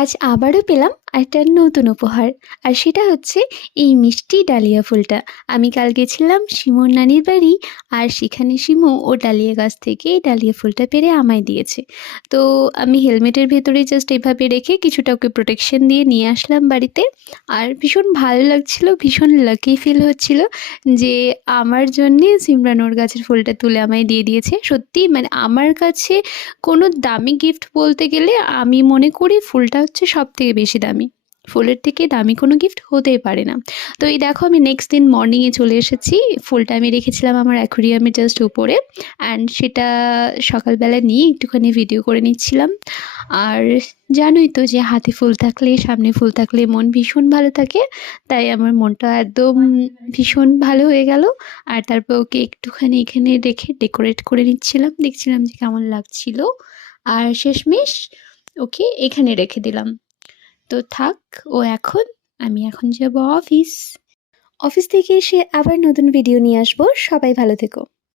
আজ আবারও পেলাম একটা নতুন উপহার। আর সেটা হচ্ছে এই মিষ্টি ডালিয়া ফুলটা। আমি কাল গেছিলাম শিমুর নানির বাড়ি, আর সেখানে শিমু ও ডালিয়া গাছ থেকে এই ডালিয়া ফুলটা পেড়ে আমায় দিয়েছে। তো আমি হেলমেটের ভেতরে জাস্ট এভাবে রেখে কিছুটা ওকে প্রোটেকশন দিয়ে নিয়ে আসলাম বাড়িতে। আর ভীষণ ভালো লাগছিল, ভীষণ লাকি ফিল হচ্ছিল যে আমার জন্যে সিমরান ওর গাছের ফুলটা তুলে আমায় দিয়ে দিয়েছে। সত্যিই মানে আমার কাছে কোনো দামি গিফট বলতে গেলে আমি মনে করি ফুলটা হচ্ছে সবথেকে বেশি দামি। ফুলের থেকে দামি কোনো গিফট হতেই পারে না। তো এই দেখো আমি নেক্সট দিন মর্নিংয়ে চলে এসেছি। ফুলটা আমি রেখেছিলাম আমার অ্যাকোরিয়ামের জাস্ট উপরে, অ্যান্ড সেটা সকালবেলা নিয়ে একটুখানি ভিডিও করে নিচ্ছিলাম। আর জানোই তো যে হাতে ফুল থাকলে, সামনে ফুল থাকলে মন ভীষণ ভালো থাকে। তাই আমার মনটা একদম ভীষণ ভালো হয়ে গেল। আর তারপর ওকে একটুখানি এখানে রেখে ডেকোরেট করে নিচ্ছিলাম, দেখছিলাম যে কেমন লাগছিল। আর শেষমেশ ওকে এখানে রেখে দিলাম। তো থাক ও এখন। আমি এখন যাব অফিস। অফিস থেকে এসে আবার নতুন ভিডিও নিয়ে আসবো। সবাই ভালো থেকো।